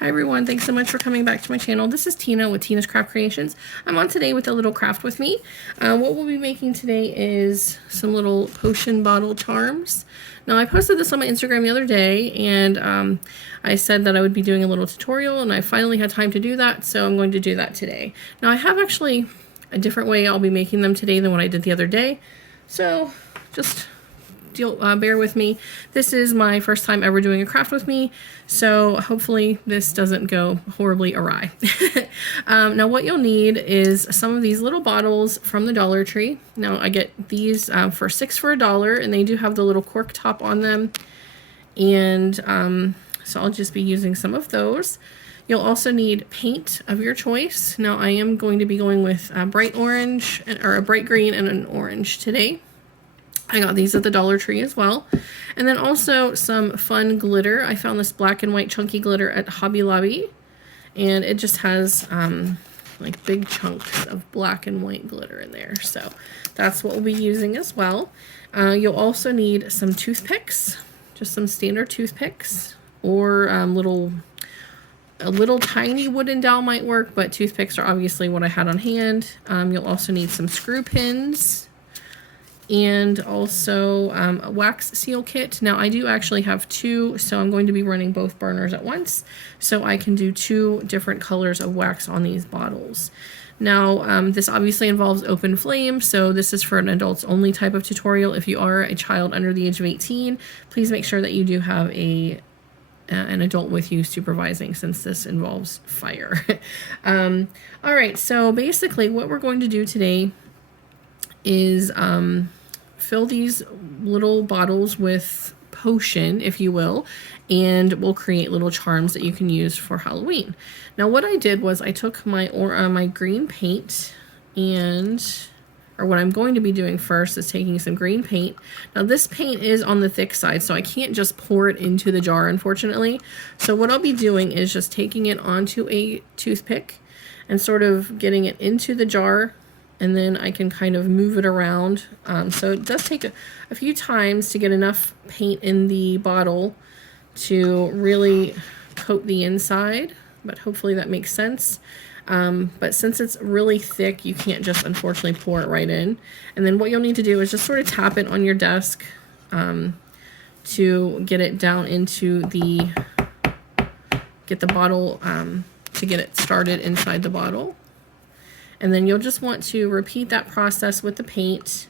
Hi everyone, thanks so much for coming back to my channel. This is Tina with Tina's Craft Creations. I'm on today with a little craft with me. What we'll be making today is some little potion bottle charms. Now I posted this on my Instagram the other day and I said that I would be doing a little tutorial and I finally had time to do that, so I'm going to do that today. Now I have actually a different way I'll be making them today than what I did the other day, so just bear with me. This is my first time ever doing a craft with me, so hopefully this doesn't go horribly awry. Now what you'll need is some of these little bottles from the Dollar Tree. Now I get these for $6 for $1, and they do have the little cork top on them, and so I'll just be using some of those. You'll also need paint of your choice. Now I am going to be going with a bright orange, or a bright green and an orange today. I got these at the Dollar Tree as well. And then also some fun glitter. I found this black and white chunky glitter at Hobby Lobby. And it just has like big chunks of black and white glitter in there. So that's what we'll be using as well. You'll also need some toothpicks. Just some standard toothpicks. Or a little tiny wooden dowel might work, but toothpicks are obviously what I had on hand. You'll also need some screw pins. And also a wax seal kit. Now I do actually have two, so I'm going to be running both burners at once, so I can do two different colors of wax on these bottles. Now this obviously involves open flame, so this is for an adults only type of tutorial. If you are a child under the age of 18, please make sure that you do have an adult with you supervising, since this involves fire. All right, so basically what we're going to do today is fill these little bottles with potion, if you will, and we'll create little charms that you can use for Halloween. Now what I did was I took my green paint, or what I'm going to be doing first is taking some green paint. Now this paint is on the thick side, so I can't just pour it into the jar, unfortunately. So what I'll be doing is just taking it onto a toothpick and sort of getting it into the jar, and then I can kind of move it around. So it does take a few times to get enough paint in the bottle to really coat the inside, but hopefully that makes sense. But since it's really thick, you can't just unfortunately pour it right in. And then what you'll need to do is just sort of tap it on your desk to get it down into get the bottle, to get it started inside the bottle. And then you'll just want to repeat that process with the paint.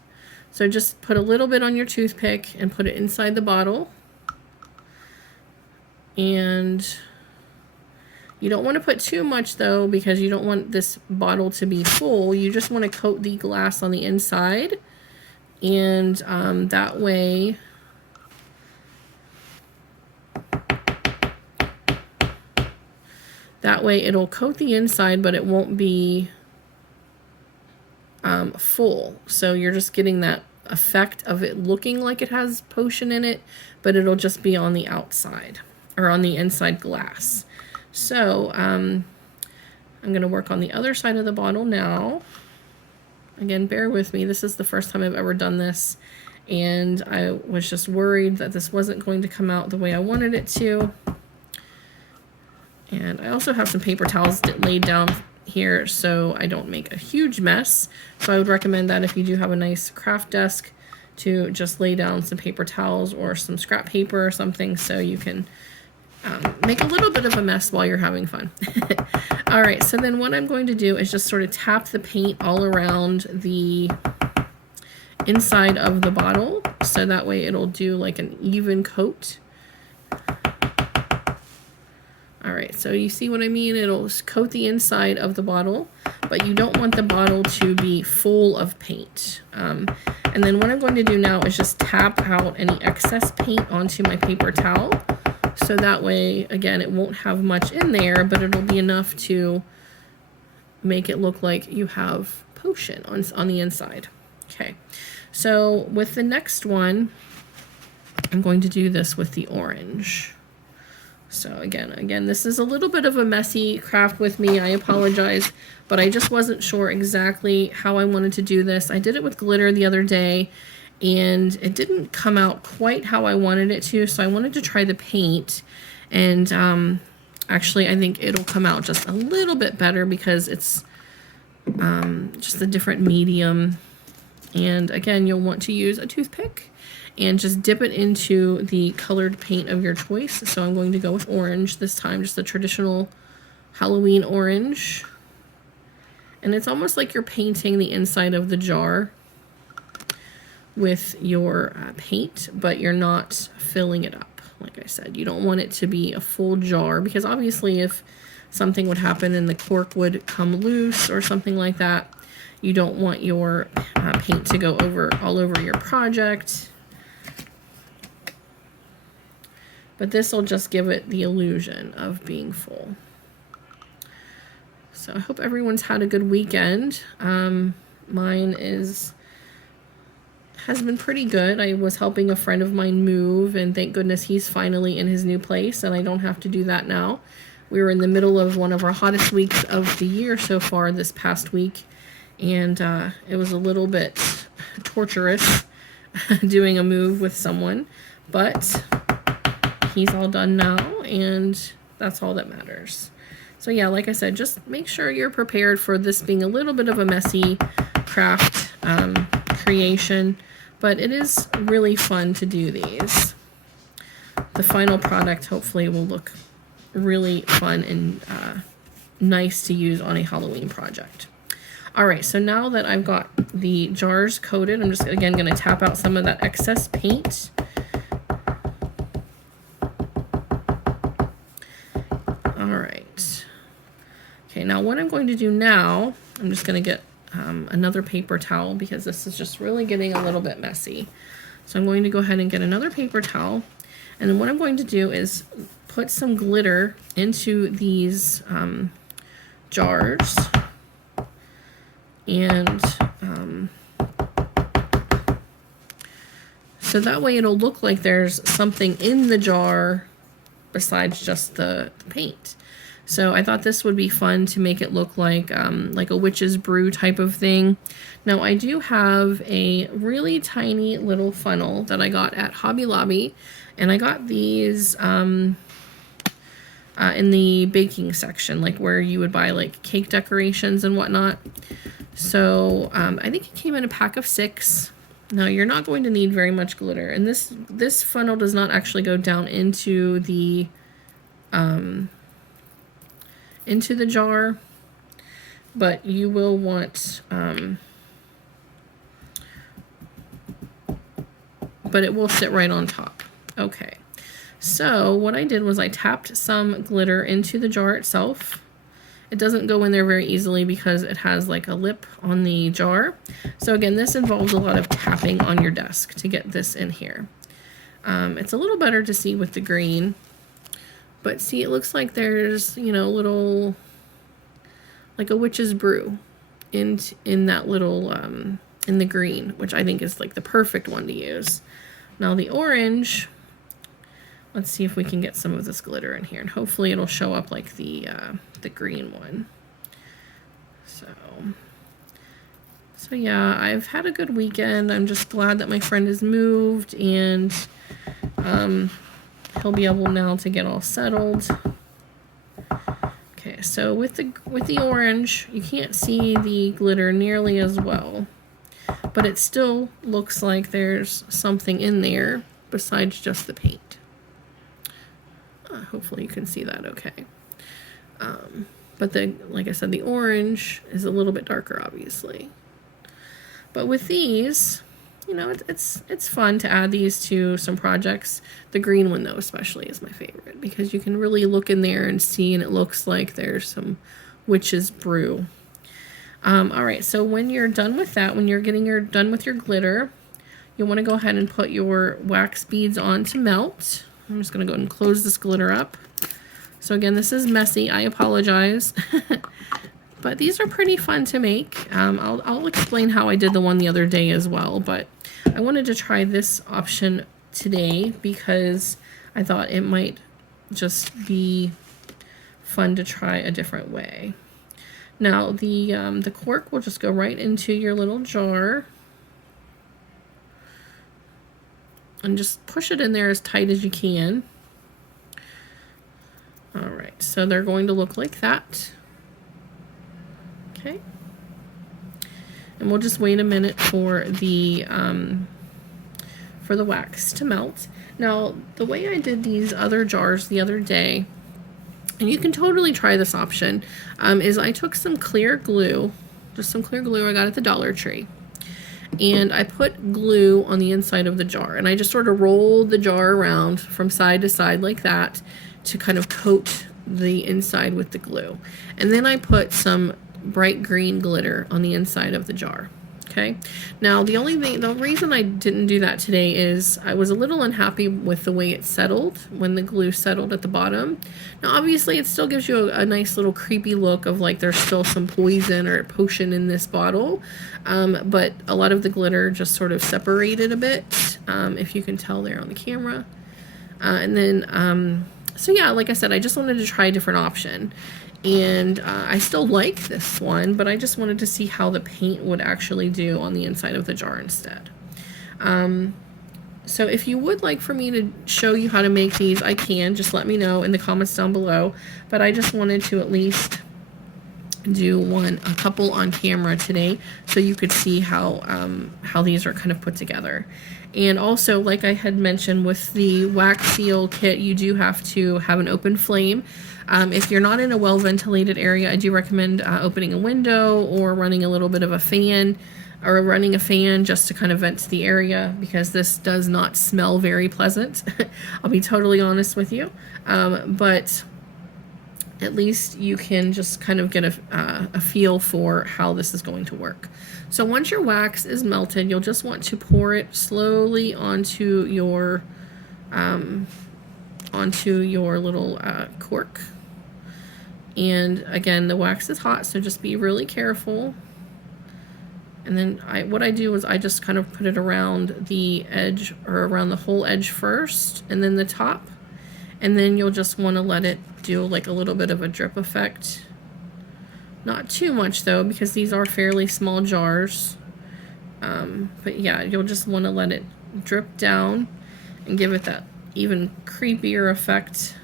So just put a little bit on your toothpick and put it inside the bottle. And you don't want to put too much though, because you don't want this bottle to be full. You just want to coat the glass on the inside. And that way it'll coat the inside, but it won't be full. So you're just getting that effect of it looking like it has potion in it, but it'll just be on the outside, or on the inside glass. So I'm going to work on the other side of the bottle now. Again, bear with me. This is the first time I've ever done this, and I was just worried that this wasn't going to come out the way I wanted it to. And I also have some paper towels laid down here so I don't make a huge mess. So I would recommend that if you do have a nice craft desk, to just lay down some paper towels or some scrap paper or something, so you can make a little bit of a mess while you're having fun. All right, so then what I'm going to do is just sort of tap the paint all around the inside of the bottle, so that way it'll do like an even coat. All right, so you see what I mean? It'll coat the inside of the bottle, but you don't want the bottle to be full of paint. And then what I'm going to do now is just tap out any excess paint onto my paper towel. So that way, again, it won't have much in there, but it'll be enough to make it look like you have potion on the inside. Okay, so with the next one, I'm going to do this with the orange. So again, this is a little bit of a messy craft with me. I apologize, but I just wasn't sure exactly how I wanted to do this. I did it with glitter the other day, and it didn't come out quite how I wanted it to, so I wanted to try the paint. And Actually, I think it'll come out just a little bit better because it's just a different medium. And again, you'll want to use a toothpick and just dip it into the colored paint of your choice. So I'm going to go with orange this time, just the traditional Halloween orange. And it's almost like you're painting the inside of the jar with your paint, but you're not filling it up. Like I said, you don't want it to be a full jar, because obviously if something would happen and the cork would come loose or something like that, you don't want your paint to go all over your project. But this will just give it the illusion of being full. So I hope everyone's had a good weekend. Mine has been pretty good. I was helping a friend of mine move, and thank goodness he's finally in his new place and I don't have to do that now. We were in the middle of one of our hottest weeks of the year so far this past week, and it was a little bit torturous doing a move with someone, but he's all done now, and that's all that matters. So yeah, like I said, just make sure you're prepared for this being a little bit of a messy craft creation, but it is really fun to do these. The final product hopefully will look really fun and nice to use on a Halloween project. All right, so now that I've got the jars coated, I'm just again going to tap out some of that excess paint. All right. Okay, now what I'm going to do now, I'm just going to get another paper towel, because this is just really getting a little bit messy. So I'm going to go ahead and get another paper towel, and then what I'm going to do is put some glitter into these jars, and so that way it'll look like there's something in the jar besides just the paint. So I thought this would be fun to make it look like a witch's brew type of thing. Now I do have a really tiny little funnel that I got at Hobby Lobby, and I got these in the baking section, like where you would buy like cake decorations and whatnot. So I think it came in a pack of 6. Now you're not going to need very much glitter, and this funnel does not actually go down into the jar, but you will want but it will sit right on top. Okay, so what I did was I tapped some glitter into the jar itself. It doesn't go in there very easily because it has like a lip on the jar. So again, this involves a lot of tapping on your desk to get this in here. It's a little better to see with the green, but see, it looks like there's, you know, little, like a witch's brew in that little, in the green, which I think is like the perfect one to use. Now the orange, let's see if we can get some of this glitter in here, and hopefully it'll show up like the green one. So yeah, I've had a good weekend. I'm just glad that my friend has moved, and he'll be able now to get all settled. Okay, so with the orange, you can't see the glitter nearly as well, but it still looks like there's something in there besides just the paint. Hopefully you can see that okay. But like I said, the orange is a little bit darker, obviously. But with these, you know, it's fun to add these to some projects. The green one, though, especially is my favorite, because you can really look in there and see, and it looks like there's some witch's brew. All right, so when you're done with that, when you're done with your glitter, you want to go ahead and put your wax beads on to melt. I'm just going to go and close this glitter up. So again, this is messy. I apologize. But these are pretty fun to make. I'll explain how I did the one the other day as well. But I wanted to try this option today because I thought it might just be fun to try a different way. Now the cork will just go right into your little jar. And just push it in there as tight as you can. All right. so they're going to look like that. Okay. And we'll just wait a minute for the wax to melt. Now, the way I did these other jars the other day, and you can totally try this option, is I took some clear glue, just some clear glue I got at the Dollar Tree, and I put glue on the inside of the jar, and I just sort of rolled the jar around from side to side like that to kind of coat the inside with the glue. And then I put some bright green glitter on the inside of the jar. Okay, now the reason I didn't do that today is I was a little unhappy with the way it settled when the glue settled at the bottom. Now obviously it still gives you a nice little creepy look of like there's still some poison or potion in this bottle, but a lot of the glitter just sort of separated a bit, if you can tell there on the camera. And then so yeah, like I said, I just wanted to try a different option. And I still like this one, but I just wanted to see how the paint would actually do on the inside of the jar instead. So if you would like for me to show you how to make these, I can. Just let me know in the comments down below. But I just wanted to at least do a couple on camera today so you could see how these are kind of put together. And also, like I had mentioned, with the wax seal kit, you do have to have an open flame. If you're not in a well-ventilated area, I do recommend opening a window or running a little bit of a fan, or running a fan just to kind of vent the area, because this does not smell very pleasant. I'll be totally honest with you. But at least you can just kind of get a feel for how this is going to work. So once your wax is melted, you'll just want to pour it slowly onto your little cork. And again, the wax is hot, so just be really careful. And then what I do is I just kind of put it around the edge, or around the whole edge first, and then the top. And then you'll just want to let it do like a little bit of a drip effect. Not too much though, because these are fairly small jars. But yeah, you'll just want to let it drip down and give it that even creepier effect.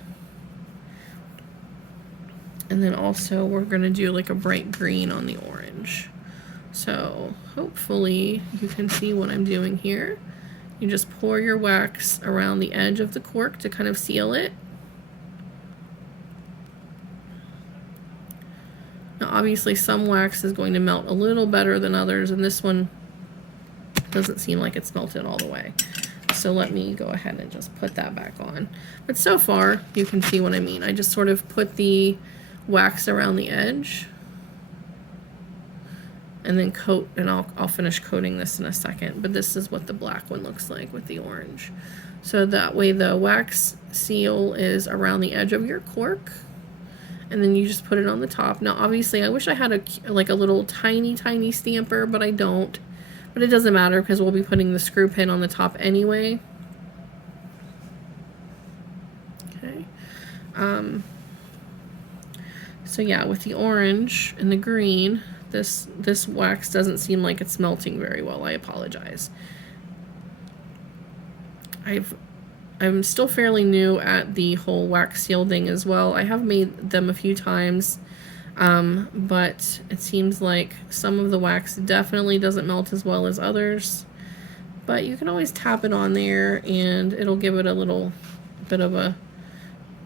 And then also we're going to do like a bright green on the orange. So hopefully you can see what I'm doing here. You just pour your wax around the edge of the cork to kind of seal it. Now obviously some wax is going to melt a little better than others, and this one doesn't seem like it's melted all the way. So let me go ahead and just put that back on. But so far you can see what I mean. I just sort of put the wax around the edge and then coat, and I'll finish coating this in a second, but this is what the black one looks like with the orange. So that way the wax seal is around the edge of your cork, and then you just put it on the top. Now obviously I wish I had a little tiny stamper, but I don't. But it doesn't matter because we'll be putting the screw pin on the top anyway. Okay. So yeah, with the orange and the green, this wax doesn't seem like it's melting very well. I apologize. I'm still fairly new at the whole wax seal thing as well. I have made them a few times, but it seems like some of the wax definitely doesn't melt as well as others. But you can always tap it on there and it'll give it a little bit of a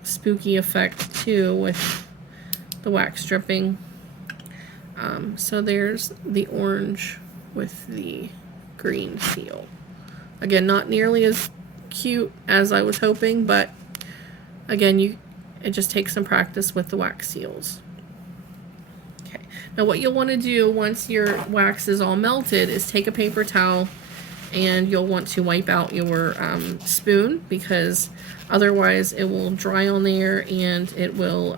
spooky effect too with the wax dripping. So there's the orange with the green seal. Again, not nearly as cute as I was hoping, but again, it just takes some practice with the wax seals. Okay, now what you'll want to do once your wax is all melted is take a paper towel, and you'll want to wipe out your spoon, because otherwise it will dry on there and it will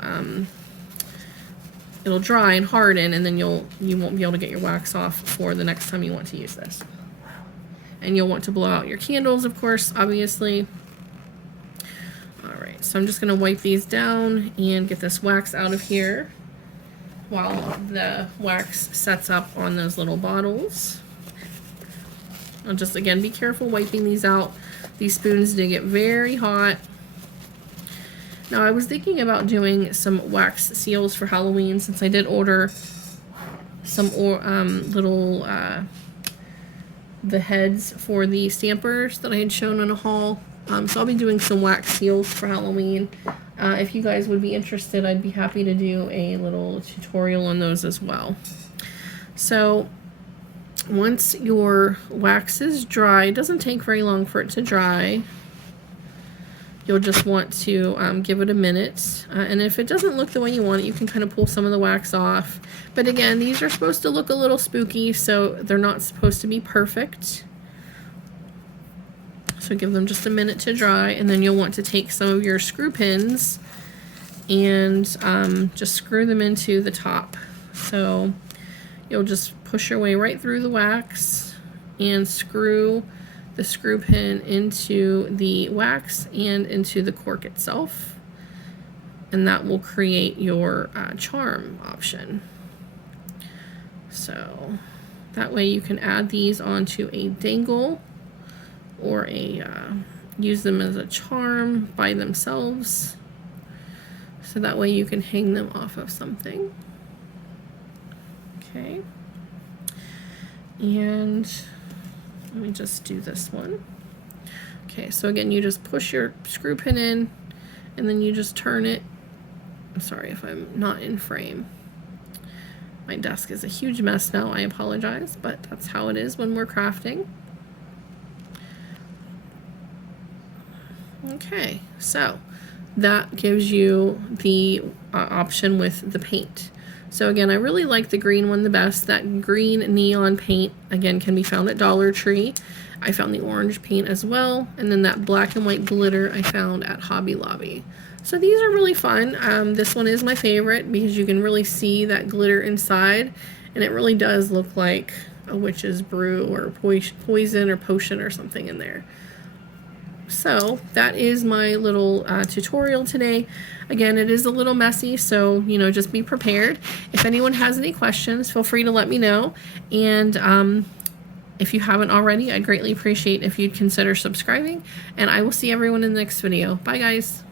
it'll dry and harden, and then you won't be able to get your wax off for the next time you want to use this. And you'll want to blow out your candles, of course, obviously. Alright, so I'm just going to wipe these down and get this wax out of here while the wax sets up on those little bottles. I'll just, again, be careful wiping these out. These spoons do get very hot. Now I was thinking about doing some wax seals for Halloween, since I did order some little the heads for the stampers that I had shown on a haul. So I'll be doing some wax seals for Halloween. If you guys would be interested, I'd be happy to do a little tutorial on those as well. So once your wax is dry, it doesn't take very long for it to dry. You'll just want to give it a minute. And if it doesn't look the way you want it, you can kind of pull some of the wax off. But again, these are supposed to look a little spooky, so they're not supposed to be perfect. So give them just a minute to dry, and then you'll want to take some of your screw pins and just screw them into the top. So you'll just push your way right through the wax and screw the screw pin into the wax and into the cork itself, and that will create your charm option. So that way you can add these onto a dangle or use them as a charm by themselves, so that way you can hang them off of something. Okay, and let me just do this one. Okay, so again, you just push your screw pin in, and then you just turn it. I'm sorry if I'm not in frame. My desk is a huge mess now, I apologize, but that's how it is when we're crafting. Okay, so that gives you the option with the paint. So again, I really like the green one the best. That green neon paint, again, can be found at Dollar Tree. I found the orange paint as well, and then that black and white glitter I found at Hobby Lobby. So these are really fun. This one is my favorite because you can really see that glitter inside, and it really does look like a witch's brew or poison or potion or something in there. So that is my little tutorial today. Again, it is a little messy, so just be prepared. If anyone has any questions, feel free to let me know. And if you haven't already, I'd greatly appreciate if you'd consider subscribing. And I will see everyone in the next video. Bye, guys.